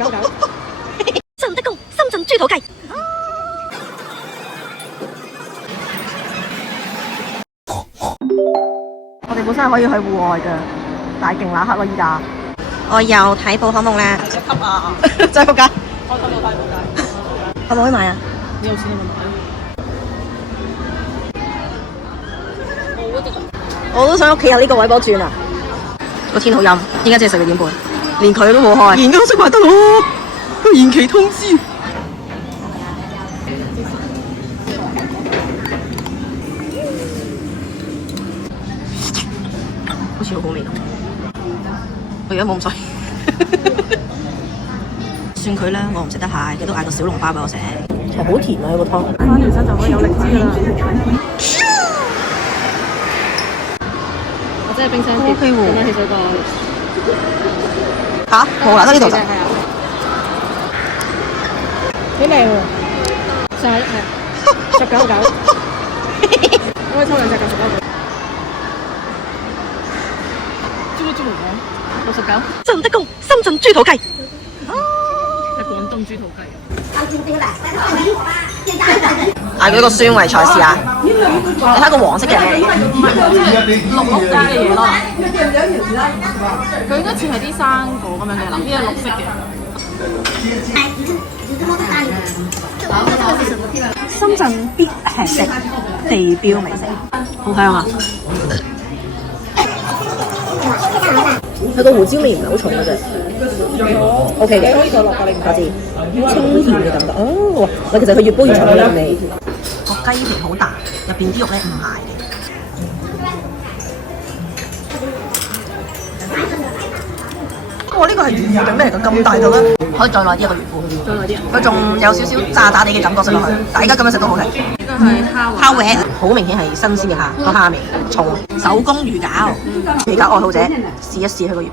1099。順德公深圳豬肚雞。我哋本身係可以去戶外嘅，但係勁乸黑咯依家。我又睇寶可夢啦，一級啊！真係仆街。開心到太仆街。可唔可以買啊？你有錢你咪買。我都想屋企有呢個位幫我轉啊！個天好陰，點解只係12點半？連佢都冇開。而家都識買得咯，佢延期通知。好似好好味咁。我而家冇咁水。算佢啦，我唔食得蟹，佢都嗌個小籠包俾我食。其實好甜啊！個湯。翻完身就可以有力支啦。或者係冰箱貼，咁樣汽水蓋。嚇？冇啦，得呢度咋？係啊。幾靚喎！就係1099。可以抽2隻99個。豬毛講69。順德公深圳豬肚雞。係廣東豬肚雞。嗌佢個酸維菜試下，你睇個黃色嘅係咩嚟？綠綠地嘅嘢咯。佢應該似係啲生果咁樣嘅，呢係綠色嘅。深圳必吃的地標美食，好香啊！佢個胡椒味唔係好重嘅啫，OK 嘅。可以再落㗎，你唔我知，清甜嘅感覺。哦，其實佢越煲越重嘅味味。個雞皮好大，入邊啲肉咧唔係嘅。哇！呢個係魚定咩嚟㗎？咁大嚿咧，可以再耐啲一個魚腐。再來啲。佢仲有少少炸炸地嘅感覺食落去，大家咁樣食都好食。呢個係蝦蝦餅好明顯係新鮮嘅蝦，個蝦味重，手工魚餃。魚餃愛好者試一試佢個魚餃，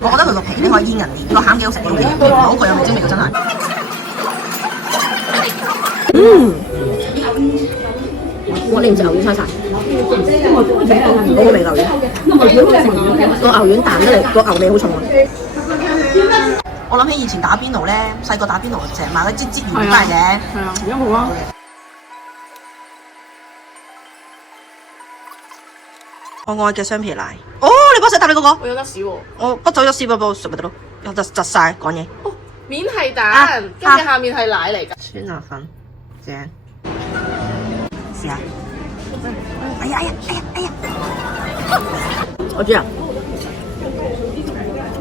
我覺得佢個皮咧可以煙韌啲，個餡幾好食啲嘅，唔好佢有味精味嘅真係。哇！你唔食牛丸餐飯？嗰個味牛丸，個牛丸彈出嚟，個牛味好重啊！我諗起以前打邊爐咧，細個打邊爐成日買嗰啲鯽魚翻嚟嘅。係啊，而家冇啊。我愛嘅雙皮奶。哦，你幫手搭你嗰個？我有得試喎。我不走咗試幫我食咪得咯，有得窒晒講嘢。哦，面係蛋，跟住下面係奶嚟㗎。酸辣粉，正。試下。哎呀！我知啊，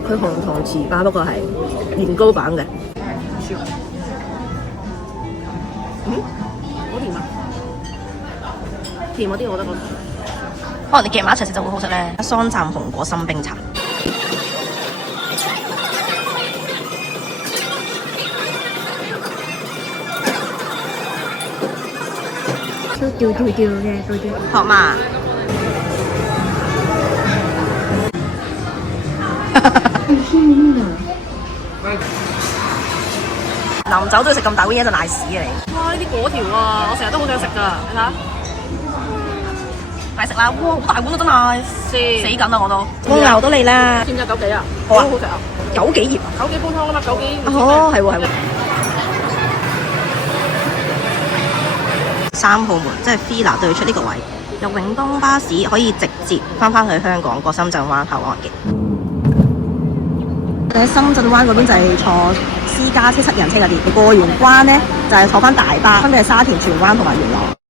佢紅糖糍粑不過係年糕版嘅。好甜啊！甜嗰啲我覺得可能你夾埋一齊食就會好食咧。桑站紅果深冰茶。掉嘅，學嘛？臨走都要食咁大碗嘢就賴屎啊你！哇！呢啲果條啊，我成日都好想食㗎，你睇下。快食啦！哇，好大碗啊真係，死緊啦我都。蝸牛都嚟啦！添咗9幾啊？好啊好食啊！9幾葉啊？ 9幾煲湯啊嘛，9幾。哦，係喎。3號門即係 Fila 對出呢個位，由永東巴士可以直接翻去香港個深圳灣口岸嘅。喺深圳灣嗰邊就係坐私家車7人車嗰啲，過完關呢就係坐翻大巴，分別係沙田、荃灣同埋元朗。